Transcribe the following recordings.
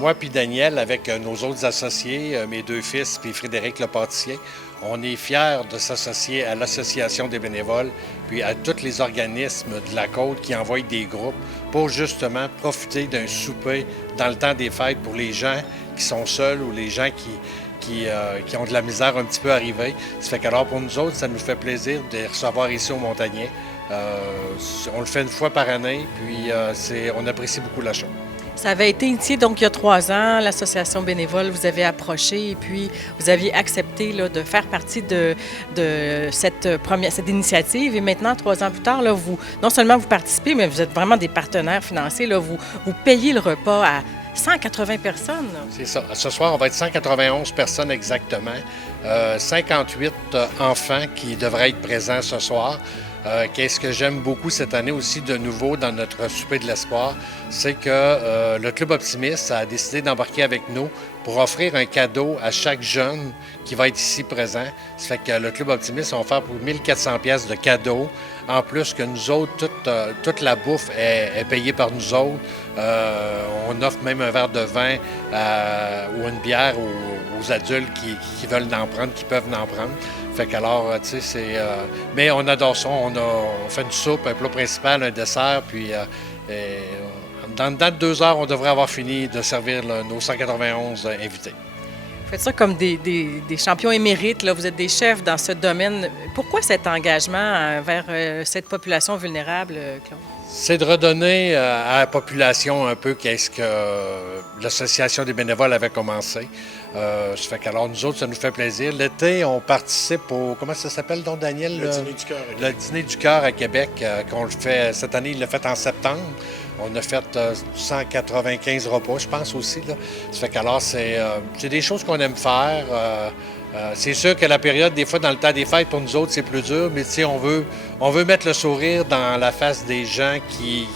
Moi puis Daniel, avec nos autres associés, mes deux fils puis Frédéric Le Pâtissier, on est fiers de s'associer à l'Association des bénévoles puis à tous les organismes de la Côte qui envoient des groupes pour justement profiter d'un souper dans le temps des fêtes pour les gens qui sont seuls ou les gens qui ont de la misère un petit peu arrivée. Ça fait qu'alors pour nous autres, ça nous fait plaisir de les recevoir ici au Montagnier. On le fait une fois par année, puis on apprécie beaucoup la chose. Ça avait été initié donc il y a 3 ans, l'association bénévole vous avez approché et puis vous aviez accepté là, de faire partie de cette initiative. Et maintenant, 3 ans plus tard, là, non seulement vous participez, mais vous êtes vraiment des partenaires financiers. Là, vous payez le repas à 180 personnes. C'est ça. Ce soir, on va être 191 personnes exactement. 58 enfants qui devraient être présents ce soir. Qu'est-ce que j'aime beaucoup cette année aussi de nouveau dans notre souper de l'espoir, c'est que le Club Optimiste a décidé d'embarquer avec nous pour offrir un cadeau à chaque jeune qui va être ici présent. Ça fait que le Club Optimiste va faire pour 1400 pièces de cadeaux. En plus que nous autres, toute la bouffe est payée par nous autres. On offre même un verre de vin ou une bière aux adultes qui veulent en prendre, qui peuvent en prendre. Fait qu'alors, tu sais, c'est... mais on adore ça. On fait une soupe, un plat principal, un dessert, puis dans 2 heures, on devrait avoir fini de servir nos 191 invités. Vous faites ça comme des champions émérites, là. Vous êtes des chefs dans ce domaine. Pourquoi cet engagement vers cette population vulnérable, Claude? C'est de redonner à la population un peu qu'est-ce que l'Association des bénévoles avait commencé. Ça fait qu'alors, nous autres, ça nous fait plaisir. L'été, on participe au... Comment ça s'appelle, donc, Daniel? Le Dîner du cœur. Le Dîner du cœur à Québec, qu'on le fait... Cette année, il l'a fait en septembre. On a fait 195 repas, je pense, aussi, là. Ça fait qu'alors, c'est des choses qu'on aime faire. C'est sûr que la période, des fois, dans le temps des fêtes, pour nous autres, c'est plus dur, mais tu sais, on veut mettre le sourire dans la face des gens qui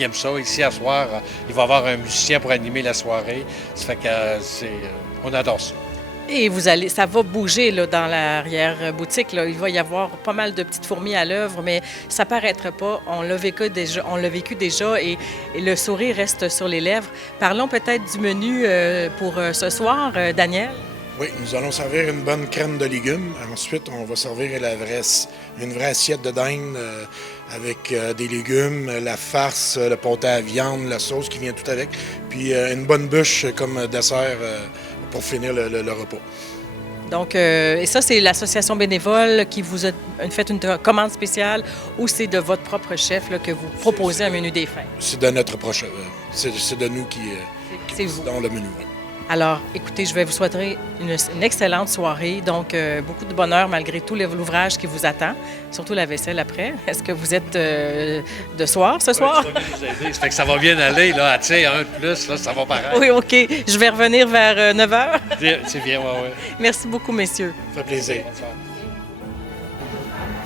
aiment ça. Ici, à soir, il va y avoir un musicien pour animer la soirée. Ça fait que on adore ça. Et ça va bouger là, dans l'arrière-boutique. Là. Il va y avoir pas mal de petites fourmis à l'œuvre, mais ça ne paraîtra pas. On l'a vécu déjà et le sourire reste sur les lèvres. Parlons peut-être du menu pour ce soir, Daniel. Oui, nous allons servir une bonne crème de légumes. Ensuite, on va servir une vraie assiette de dinde avec des légumes, la farce, le pâté à viande, la sauce qui vient tout avec, puis une bonne bûche comme dessert pour finir le repas. Donc, et ça, c'est l'association bénévole qui vous a fait une commande spéciale ou c'est de votre propre chef là, que vous proposez un menu des fêtes? C'est de notre proche. C'est de nous qui décidons le menu. Oui. Alors, écoutez, je vais vous souhaiter une excellente soirée. Donc, beaucoup de bonheur malgré tout l'ouvrage qui vous attend, surtout la vaisselle après. Est-ce que vous êtes de soir ce soir? Ça va bien nous aider. Ça fait que ça va bien aller, là. Tu sais, un de plus, là, ça va pareil. Oui, OK. Je vais revenir vers 9 h. C'est bien, oui. Merci beaucoup, messieurs. Ça fait plaisir.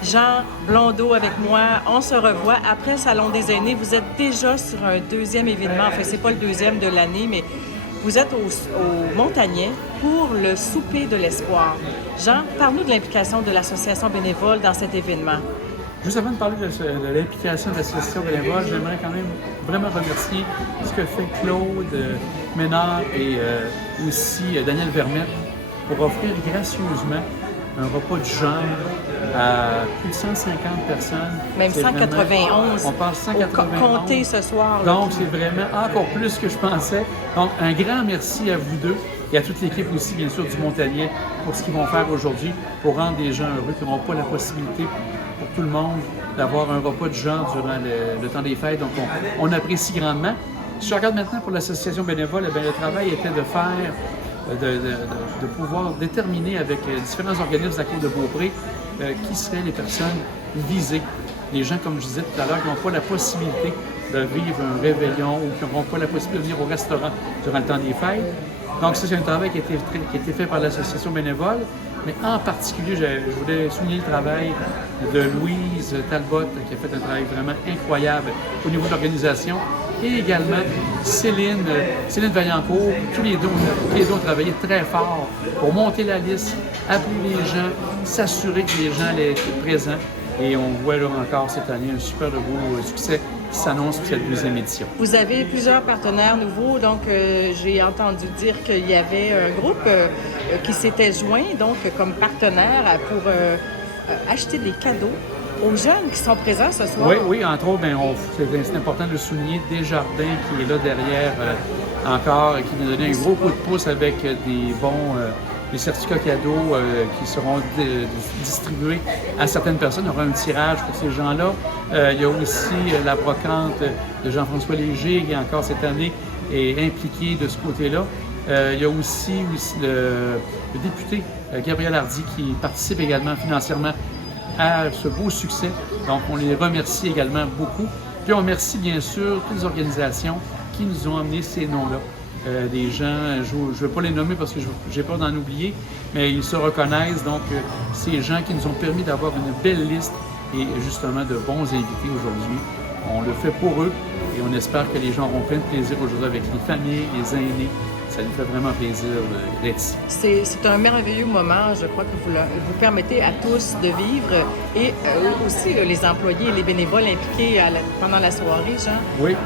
Jean Blondeau avec moi. On se revoit après le Salon des aînés. Vous êtes déjà sur un deuxième événement. Enfin, c'est pas le deuxième de l'année, mais vous êtes au Montagnier pour le souper de l'espoir. Jean, parle-nous de l'implication de l'association bénévole dans cet événement. Juste avant de parler de l'implication de l'association bénévole, j'aimerais quand même vraiment remercier ce que fait Claude Ménard et aussi Daniel Vermette pour offrir gracieusement un repas du genre à plus de 150 personnes. Même 191. On parle 191. Comptez ce soir. Là. Donc, c'est vraiment encore plus que je pensais. Donc, un grand merci à vous deux et à toute l'équipe aussi, bien sûr, du Montagnier pour ce qu'ils vont faire aujourd'hui pour rendre les gens heureux qui n'auront pas la possibilité pour tout le monde d'avoir un repas du genre durant le temps des fêtes. Donc, on apprécie grandement. Si je regarde maintenant pour l'association bénévole, eh bien, le travail était de faire de pouvoir déterminer avec différents organismes de la Côte de Beaupré qui seraient les personnes visées. Les gens, comme je disais tout à l'heure, qui n'ont pas la possibilité de vivre un réveillon ou qui n'auront pas la possibilité de venir au restaurant durant le temps des fêtes. Donc ça, c'est un travail qui a été fait par l'association bénévole. Mais en particulier, je voulais souligner le travail de Louise Talbot, qui a fait un travail vraiment incroyable au niveau de l'organisation. Et également Céline Vaillancourt, tous les deux ont travaillé très fort pour monter la liste, appeler les gens, s'assurer que les gens étaient présents. Et on voit là encore cette année un super beau succès qui s'annonce pour cette deuxième édition. Vous avez plusieurs partenaires nouveaux, donc j'ai entendu dire qu'il y avait un groupe qui s'était joint donc comme partenaire pour acheter des cadeaux aux jeunes qui sont présents ce soir. Oui, entre autres, c'est important de souligner Desjardins qui est là derrière encore, qui nous a donné un gros coup de pouce avec des bons des certificats cadeaux qui seront distribués à certaines personnes. Il y aura un tirage pour ces gens-là. Il y a aussi la brocante de Jean-François Léger qui, encore cette année, est impliqué de ce côté-là. Il y a aussi le député Gabriel Hardy qui participe également financièrement à ce beau succès. Donc, on les remercie également beaucoup. Puis, on remercie bien sûr toutes les organisations qui nous ont amené ces noms-là. Des gens, je ne vais pas les nommer parce que j'ai peur d'en oublier, mais ils se reconnaissent. Donc, ces gens qui nous ont permis d'avoir une belle liste et justement de bons invités aujourd'hui. On le fait pour eux et on espère que les gens auront plein de plaisir aujourd'hui avec les familles, les aînés. Ça nous fait vraiment plaisir d'être ici. C'est un merveilleux moment, je crois, que vous permettez à tous de vivre et aussi les employés et les bénévoles impliqués pendant la soirée, Jean. Oui.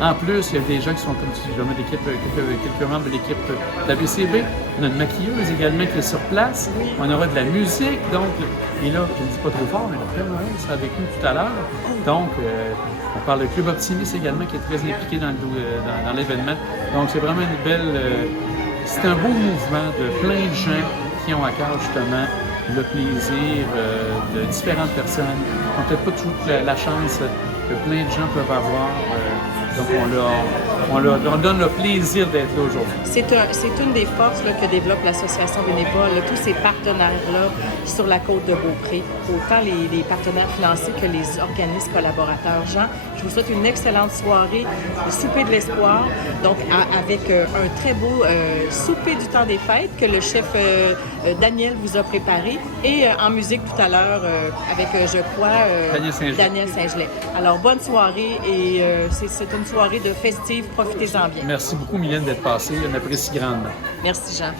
En plus, il y a des gens qui sont, comme tu dis, quelques membres de l'équipe de la BCB. On a une maquilleuse également qui est sur place. Oui. On aura de la musique. Donc, et là, je ne dis pas trop fort, mais le Père Noël sera avec nous tout à l'heure. Donc, on parle de Club Optimiste également qui est très impliqué dans l'événement. Donc, c'est vraiment une belle... c'est un beau mouvement de plein de gens qui ont à cœur justement le plaisir de différentes personnes. On n'a peut-être pas toujours la chance que plein de gens peuvent avoir. Donc, on leur donne le plaisir d'être là aujourd'hui. C'est une des forces là, que développe l'Association bénévole, là, tous ces partenaires-là sur la côte de Beaupré, autant les partenaires financiers que les organismes collaborateurs. Jean, je vous souhaite une excellente soirée, le souper de l'espoir, donc avec un très beau souper du temps des fêtes que le chef Daniel vous a préparé et en musique tout à l'heure avec, je crois, Daniel Saint-Gelais. Alors, bonne soirée et c'est une soirée de festive. Profitez-en bien. Merci beaucoup, Mylène, d'être passée. On apprécie grandement. Merci, Jean.